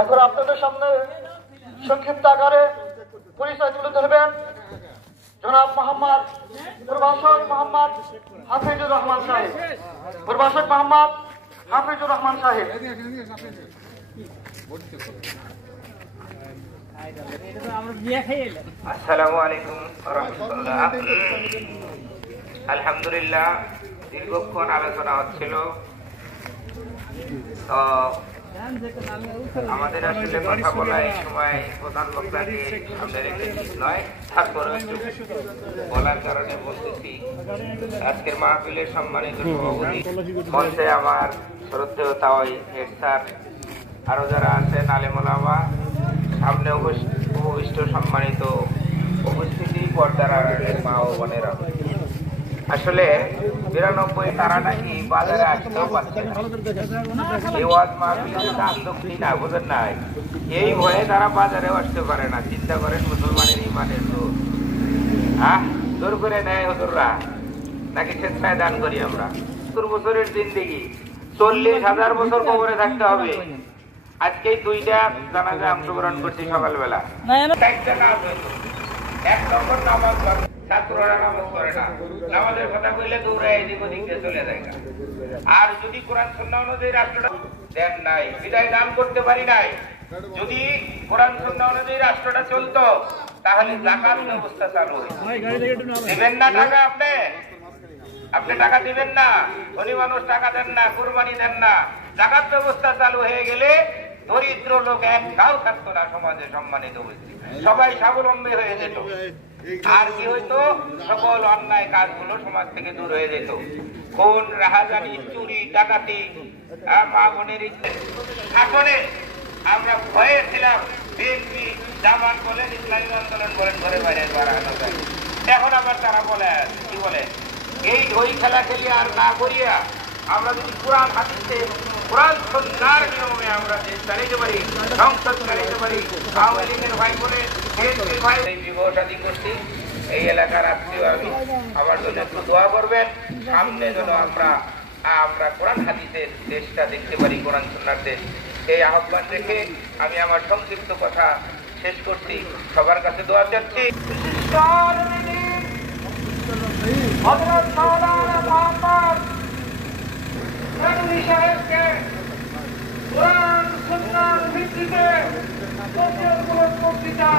এখন আপনাদের সামনে সংক্ষিপ্ত আকারে পরিচয় তুলে ধরবেন জনাব মোহাম্মদ প্রভাষক মোহাম্মদ হাফিজুর রহমান সাহেব। প্রভাষক মোহাম্মদ হাফিজুর রহমান সাহেব। আসসালামু আলাইকুম ওয়া রাহমাতুল্লাহ। আলহামদুলিল্লাহ, দীর্ঘক্ষণ আলোচনা হচ্ছিল, তো আমাদের আসলে কথা বলা এই সময় প্রধান বক্তাকে সামনে রেখে নয়, তারপরে বলার কারণে বলতেছি। আজকের মাহফিলের সম্মানিত সভাপতি মঞ্চে আমার শ্রদ্ধেয় তাওয়াই হেড স্যার, আরো যারা আছেন আলেম ওলামা, সামনে উপবিষ্ট সম্মানিত উপস্থিতি, পর্দার আড়ালের মা ও বোনেরা, আসলে 92 তারা নাকি বাজারে আসতেও পারছে না। এই ওয়াজ মাহফিলের দাম দক্ষিণ না, বোঝেন নাই, এই ভয়ে তারা বাজারেও আসতে পারে না। চিন্তা করেন মুসলমানের ইমানের জোর, জোর করে নেয় হুজুররা, নাকি স্বেচ্ছায় দান করি আমরা। 70 বছরের জিন্দেগি, 40,000 বছর কবরে থাকতে হবে। আজকেই 2টা জানাজায় অংশগ্রহণ করছি সকালবেলা। এক নম্বর নামাজ ছাত্ররা নামাজ পড়ে না, নামাজের কথা কইলে দৌড়ে এদিক ওদিক চলে যায়। আর যদি কোরআন সুন্নাহ অনুযায়ী রাষ্ট্রটা দেন নাই, বিদায় দান করতে পারি নাই। যদি কোরআন সুন্নাহ অনুযায়ী রাষ্ট্রটা চলতো, তাহলে যাকাত ব্যবস্থা চালু হইতো। দিবেন না টাকা, আপনি টাকা দিবেন না, ধনী মানুষ টাকা দেন না, কুরবানি দেন না, যাকাত ব্যবস্থা চালু হয়ে গেলে দরিদ্র লোক একটাও থাকতো না সমাজে। সম্মানিত ব্যক্তি সবাই স্বাবলম্বী হয়ে যেত। আর কি হইতো, সকল অন্যায় কাজগুলো সমাজ থেকে দূর হয়ে যেত। খুন, রাহাজানি, চুরি, ডাকাতি, মা বোনের আসলে আমরা ভয়ে ছিলাম। বিএনপি, জামাত বলেন, ইসলামী আন্দোলন বলেন, ঘরে বাইরে বাড়ানো যায়। এখন আবার তারা বলে কি বলে, এই ওই খেলা খেলি আর না করিয়া আমরা যদি কোরআন হাদিসে কোরআন সুন্নাহর নিয়মে আমরা দেশ চালাইতে পারি, সংসদ চালাইতে পারি। আওয়ামী লীগের ভাই বলে বিএনপির ভাই বিবাহ শাদী করছি। এই এলাকার আত্মীয় আমি, আমার জন্য একটু দোয়া করবেন। সামনে যেন আমরা কোরআন হাদিসের দেশটা দেখতে পারি, কোরআন সুন্নাহর দেশ। এই আহ্বান রেখে আমি আমার সংক্ষিপ্ত কথা শেষ করছি। সবার কাছে দোয়া চাচ্ছি। হযরত মাওলানা মুহাম্মদ সাহেবকে কোরআন সুন্নাহর ভিত্তিতে বক্তৃতা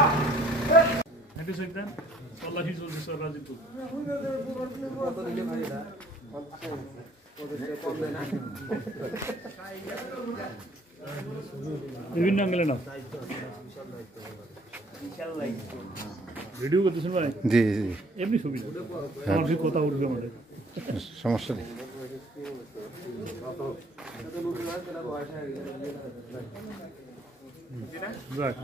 বিভিন্ন অ্যাঙ্গেলে না ভিডিও করতেছেন ভাই? জি জি, এমনি ছবি আমার কি কথা উঠবে আমাদের, সমস্যা নেই। যাক